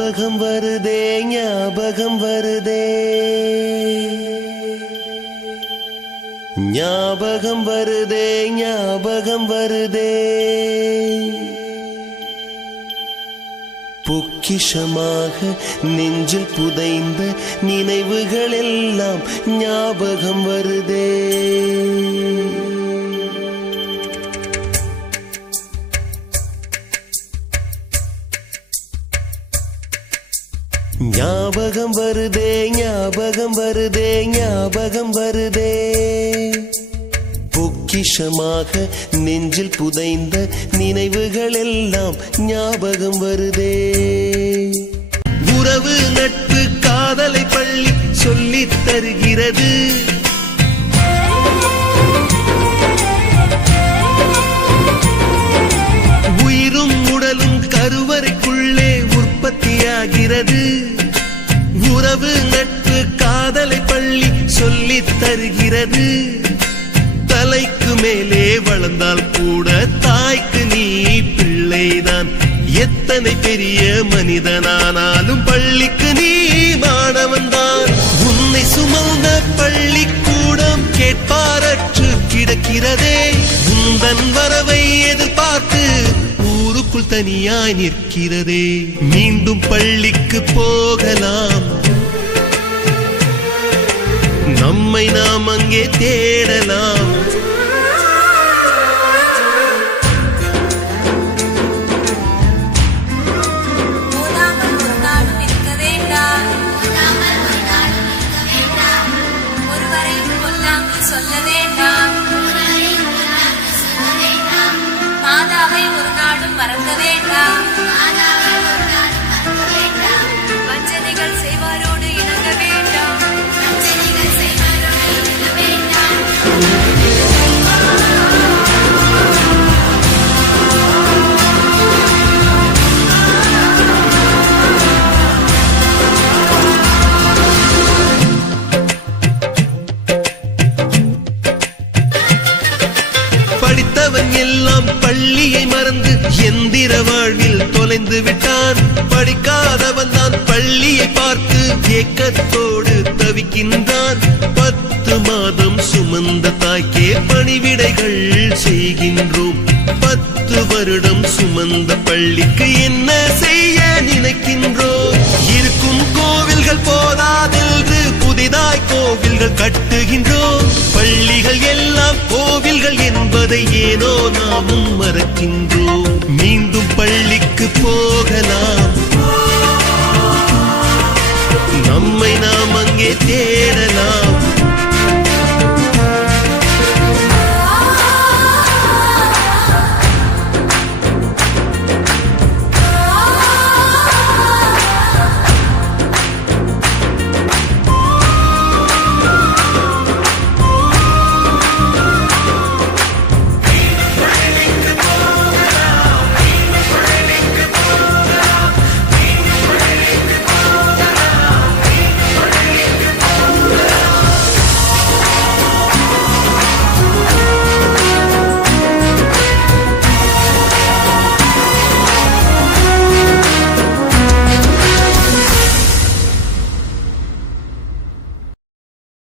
ஞாபகம் வருதே ஞாபகம் வருதே ஞாபகம் வருதே ஞாபகம் வருதே பொக்கிஷமாக நெஞ்சில் புதைந்த நினைவுகள் எல்லாம் ஞாபகம் வருதே ஞாபகம் வருதே ஞாபகம் வருதே ஞாபகம் வருதே பொக்கிஷமாக நெஞ்சில் புதைந்த நினைவுகள் எல்லாம் ஞாபகம் வருதே உறவு நட்பு காதலை பள்ளி சொல்லித் தருகிறது உயிரும் உடலும் கருவறைக்குள்ளே உற்பத்தியாகிறது உறவு நட்பு காதலை பள்ளி சொல்லித் தருகிறது தலைக்கு மேலே வளர்ந்தால் கூட தாய்க்கு நீ பிள்ளைதான் எத்தனை பெரிய மனிதனானாலும் பள்ளிக்கு நீ மாணவன்தான் உன்னை சுமந்த பள்ளிக்கூடம் கேட்பாரற்று கிடக்கிறதே உந்தன் வரவை எதிர்பார்த்து ஊருக்குள் தனியாய் நிற்கிறதே மீண்டும் பள்ளிக்கு போகலாம் நம்மை நாம் அங்கே தேடலாம் சொல்ல வேண்டாம் மாதாவை ஒரு நாடும் மறக்க வேண்டாம் வஞ்சனைகள் செய்வாரோடு இணங்க வேண்டாம் படித்தவன் எல்லாம் பள்ளியை மறந்து எந்திர வாழ்வில் தொலைந்து விட்டான் படிக்காதவன் தான் பள்ளியை பார்த்து ஏக்கத்தோடு தவிக்கின்றான் 10 மாதம் சுமந்த தாய்க்கே பணிவிடைகள் செய்கின்றோம் 10 வருடம் சுமந்த பள்ளிக்கு என்ன செய்ய நினைக்கின்றோம் இருக்கும் கோவில்கள் போதாதென்று புதிதாய் கோவில்கள் கட்டுகின்றோம் பள்ளிகள் எல்லாம் கோவில்கள் என்பதை ஏனோ நாமும் மறக்கின்றோம்